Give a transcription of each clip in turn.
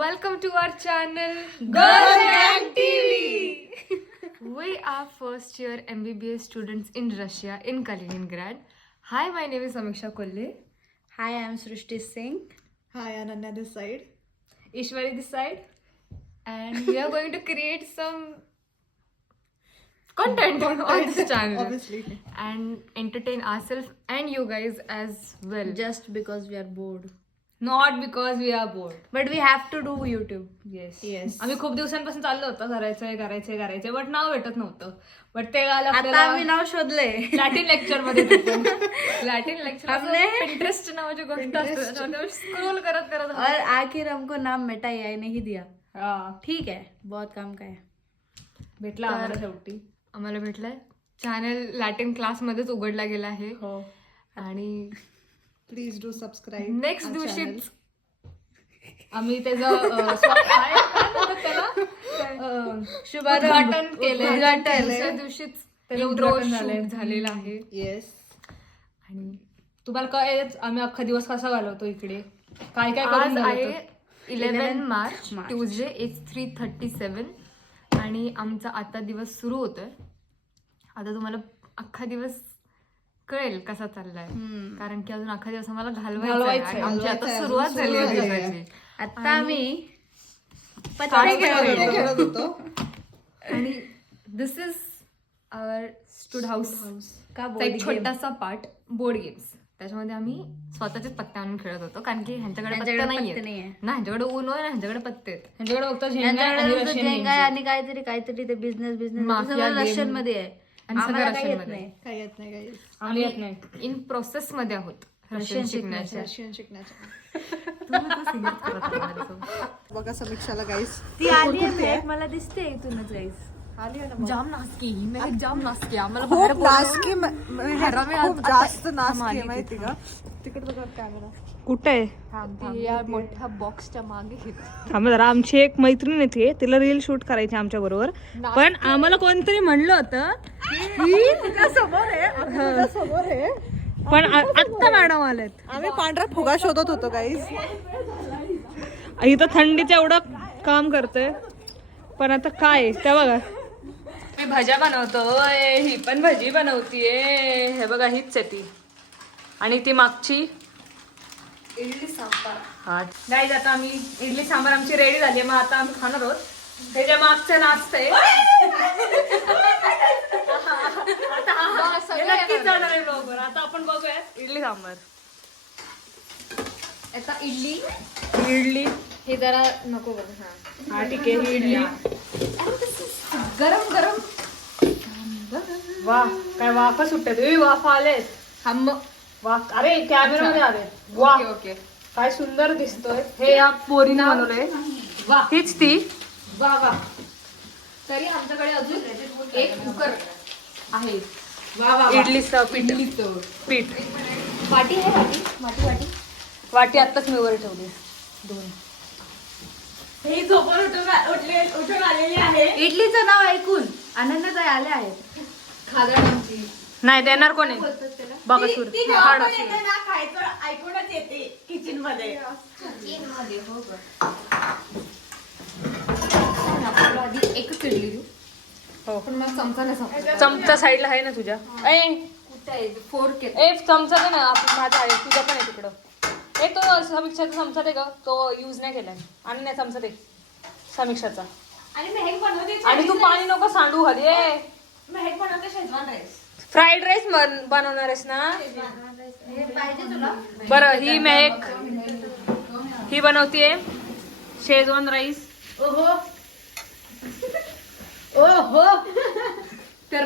Welcome to our channel Girl Gang TV. We are first year MBBS students in Russia in Kaliningrad. Hi, my name is Samiksha Kolle. Hi, I am Srushti Singh. Hi, Ananya this side. Ishwari this side. And we are going to create some content on this channel. Obviously. And entertain ourselves and you guys as well. Just because we are bored. Not because we are bored. But we have to do YouTube. Yes. Yes. आम्ही खूप दिवसांपासून चाललो होतं करायचंय but now भेटत नव्हतं. But ते आलं आता आम्ही नाव शोधले. लॅटिन लेक्चर मध्ये लॅटिन लेक्चर हमने इंटरेस्ट नावाची गोष्ट असते स्क्रोल करत और आखिर हमको नाम मिठाई नहीं दिया. हा ठीक है, बहुत काम का है. भेटला आम्हाला शेवटी. आम्हाला भेटलाय. चॅनल लॅटिन क्लास मध्येच उघडला गेला आहे. हो. आणि Please do subscribe. Next our दिवशीच channel. आम्ही त्याचं उद्घाटन केलंय. दुसऱ्या दिवशीच त्याचं उद्घाटन झालेलं आहे. Yes. आणि तुम्हाला काय आम्ही अख्खा दिवस कसा घालवतो इकडे काय काय आज करून आहे 11 मार्च ट्यूजडे इट्स 3:37 आणि आमचा आता दिवस सुरू होतोय. आता तुम्हाला अख्खा दिवस कळेल कसा चाललाय कारण की अजून अख्खा दिवस आम्हाला घालवायचा आहे. आमची आता सुरुवात झाली आहे दिवसाची. आता आम्ही पत्ते खेळत होतो. आणि दिस इज आवर स्टूड हाऊस का एक छोटासा पार्ट बोर्ड गेम्स. त्याच्यामध्ये आम्ही स्वतःचेच पत्ते आणून खेळत होतो कारण की ह्यांच्याकडे पत्ते नाहीये ना, ह्यांच्याकडे ऊन आहे ना ह्यांच्याकडे पत्ते आहेत. ह्यांच्याकडे फक्त जेंगा आणि काहीतरी ते बिझनेस रशियन मध्ये आहे. आम्हाला काही येत नाही. काही येत नाही काही. आम्ही येत नाही. इन प्रोसेस मध्ये आहोत रशियन शिकण्याच्या. रशियन शिकण्याच्या. तुम्ही बघा समीक्षाला गाईस. ती आली आहे मला दिसते इथूनच गाईस. जाम नासकी मी जाम नासकी आम्हाला खूप नासकी खूप जास्त नासकी माहिती का. तिकडे बघा कॅमेरा कुठे आहे या मोठ्या बॉक्सच्या मागे. थांबा जरा, आमची एक मैत्रीण येते, तिला रील शूट करायची आमच्या बरोबर. पण आम्हाला कोणतरी म्हणलं होतं समोर आहे. पण आत्ता मॅडम आलेत. आम्ही पांढरा फुगा शोधत होतो गाईस. इथं थंडीचं एवढं काम करतोय पण आता काय त्या बघा. मी भाज्या बनवतोय, ही पण भाजी बनवतीये. हे बघा हीच आहे ती. आणि ती मागची इडली सांबार. हा गाईज आता आम्ही इडली सांबार आमची रेडी झाली. मग आता आम्ही खाणार आहोत. त्याच्या मागचं नाचतंय नक्कीच जाणार आहे बरोबर. आता आपण बघूया इडली सांबार. आता इडली हे जरा नको बघ. हा ठीक आहे. ही इडली गरम गरम. वा काय वाफा सुटतात. वाफा आलेत. वाफ. अरे कॅमेरा मध्ये आलेत. वा ओके काय सुंदर दिसतोय. हे या पोरीने बनवलंय. वा हीच ती. वा वा. तरी आमच्याकडे अजून एक कुकर आहे. वा वा. इडलीचं पीठ. वाटी आहे. वाटी आत्ताच मी वर ठेवली. 2 हे झोपून उठून आलेली आहे. इडलीचं नाव ऐकून अनन्या आल्या आहेत. खादड आमची नाही देणार कोणी बघा सुर ऐकूनच येते किचन मध्ये. आधी एकच इडली देऊ. हो पण मग चमचा नाही संपला. चमचा साईडला आहे ना तुझ्या. कुठे आहे फोर्क आहे. ए चमचा दे ना. माझा आहे तुझा पण आहे तिकडं. ए तो समीक्षाचा चमचा दे ग. तो यूज नाही केलाय. आणि नाही चमचा दे समीक्षाचा. आणि तू पाणी नको सांडू खाली. फ्राईड राईस बनवणार आहेस ना. बरं ही मेहक ही बनवतीये शेजवान राईस. ओहो तर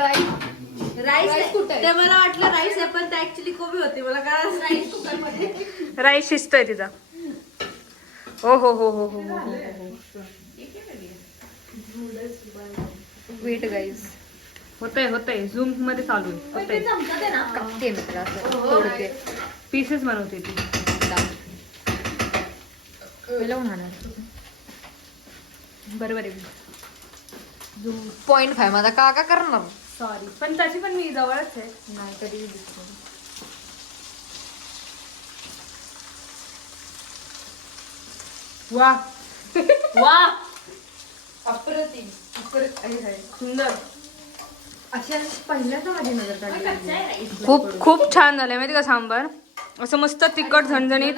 राईस कुठे ते मला वाटलं राईस आहे पण ते ऍक्च्युली कोबी होती. मला काय राईस कुकर मध्ये राईस शिजतोय तिचा. ओ हो हो हो हो हो. वेट गाईज होतंय झूम मध्ये चालू आहे. कापते मित्र असं तोडते. पीसेस बनवते ती. बरोबर आहे. 0.5 माझा का करणार. सॉरी पण त्याची पण मी जवळच आहे. नाही कधी वा वा अप्रतिम सुंदर. अशा पहिल्यांदा माझी नजर काढली. खूप खूप छान झालंय माहिती का सांबार. असं मस्त तिखट झणझणीत.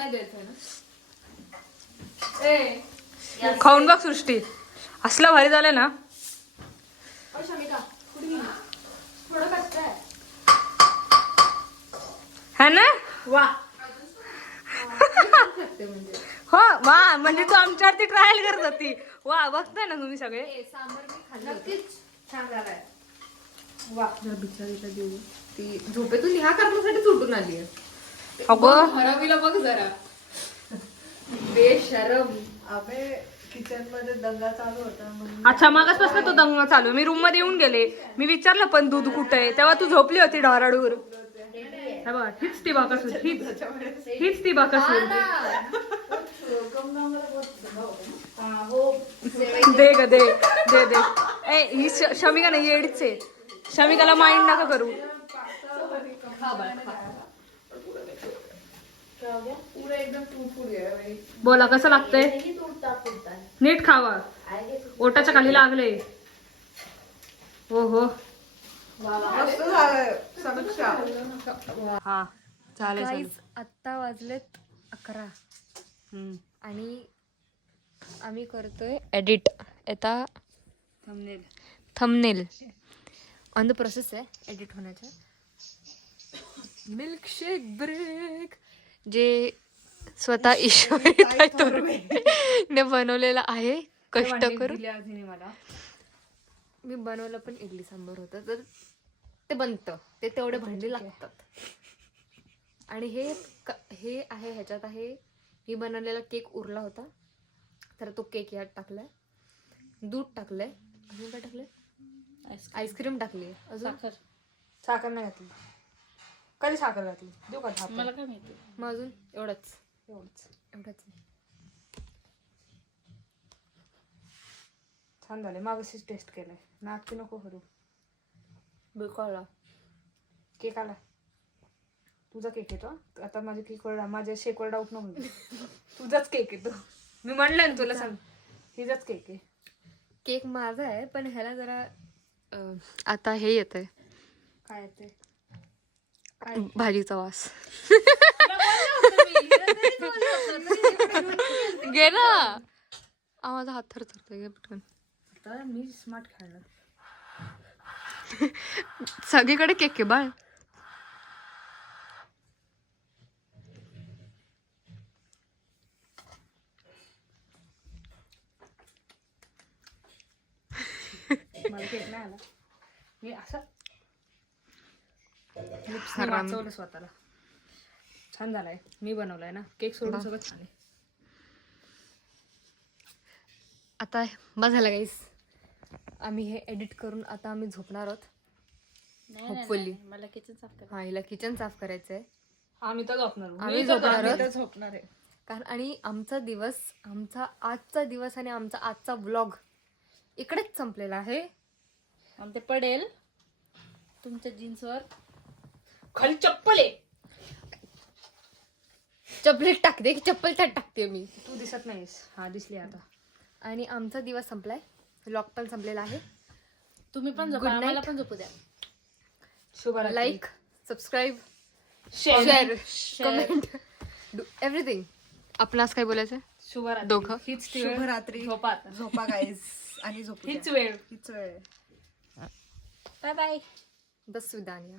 खाऊन बघ सृष्टी, असलं भारी झालं ना. है ना. वा हो वा, म्हणजे तू आमच्यावरती ट्रायल करत होती. वा बघताय ना तुम्ही सगळे. नक्कीच छान झालाय. वा बिचारीला देऊ. ती झोपेतून ह्या कारणासाठी सुटून आली आहे. अगं हरामीला बघ जरा बेशरम. आम्ही किचन मध्ये दंगा चालू होता म्हणून अच्छा, मागासपासून तो दंगा चालू. मी रूम मध्ये येऊन गेले, मी विचारलं पण दूध कुठे आहे, तेव्हा तू झोपली होती ढाराडूर. हे बघ, हीच ती बाकासूर, हीच ती बाकासूर. दे ग दे दे दे. ए ही शमिका नाही, येडीच आहे. शमिकाला माइंड नका करू. पुढे एकदम फुडफुडी आहे. बोला कसं लागतंय. नीट खावा, ओटाच्या खाली लागले. हो हो मस्त झालंय समीक्षा. हा चालेल चालेल. आत्ता वाजलेत 11 आणि आम्ही करतोय एडिट. आता थंबनेल ऑन द प्रोसेस आहे एडिट होण्याचा. मिल्कशेक ब्रेक जे स्वतः ईश्वरी ने बनवलेला आहे कष्ट करून. मला मी बनवलं पण इडली सांबार होतं, तर ते बनतं, ते तेवढे भांडी लागतात. आणि हे आहे, ह्याच्यात आहे मी बनवलेला केक उरला होता, तर तो केक यात टाकलाय. दूध टाकलंय, अजून काय टाकलंय, आईस्क्रीम टाकली, अजून साखर नाही घातली. कधी साखर घातली देऊ का. मला काय माहिती. मग अजून एवढंच. छान झाले. मागशीच टेस्ट केलंय. नाटकी नको करू. बिकॉला केक आला. तुझा केक येतो आता. माझ्या केकवर, माझ्या शेकवर डाऊट नको घेऊ. तुझाच केक येतो. मी म्हणलं ना तुला, सांग हिचाच केक आहे. केक माझा आहे, पण ह्याला जरा आता हे येतंय, काय येते भाजीचा वास. घे ना. माझा हात थरथरतोय. घे पटकन. आता मी स्मार्ट खेळणार. सगळीकडे केक आहे बाळ. मला केक नाही आला. मी असं वाचवलं स्वतःला. छान झालाय. मी बनवलाय ना केक, सोडून सगळं छान आहे. आता बस झालं गाईस. आम्ही हे एडिट करून आता आम्ही झोपणार आहोत. होपफुली मला किचन साफ कर. हा, हिला किचन साफ करायचंय. आम्ही तर झोपणार. आम्ही झोपणार आहोत. झोपणार आहे. कारण आणि आमचा आजचा दिवस आणि आमचा आजचा व्लॉग इकडेच संपलेला आहे. आणि ते पडेल तुमच्या जीन्सवर. खाली चप्पल आहे. चपलेट टाकते की चप्पल त्यात टाकते मी. तू दिसत नाहीस. हा दिसली आता. आणि आमचा दिवस संपलाय. व्लॉग पण संपलेला आहे. तुम्ही पण झोपा, आम्हाला पण झोपू द्या. शुभरात्री. Like, subscribe, share. Comment, do everything. आपणास काय बोलायचं. शुभरात्री. दोघं. हीच ती शुभरात्री. झोपा आता. झोपा गाईज आणि झोपू हीच वेळ. हीच वेळ. Bye bye. बस विदानिया.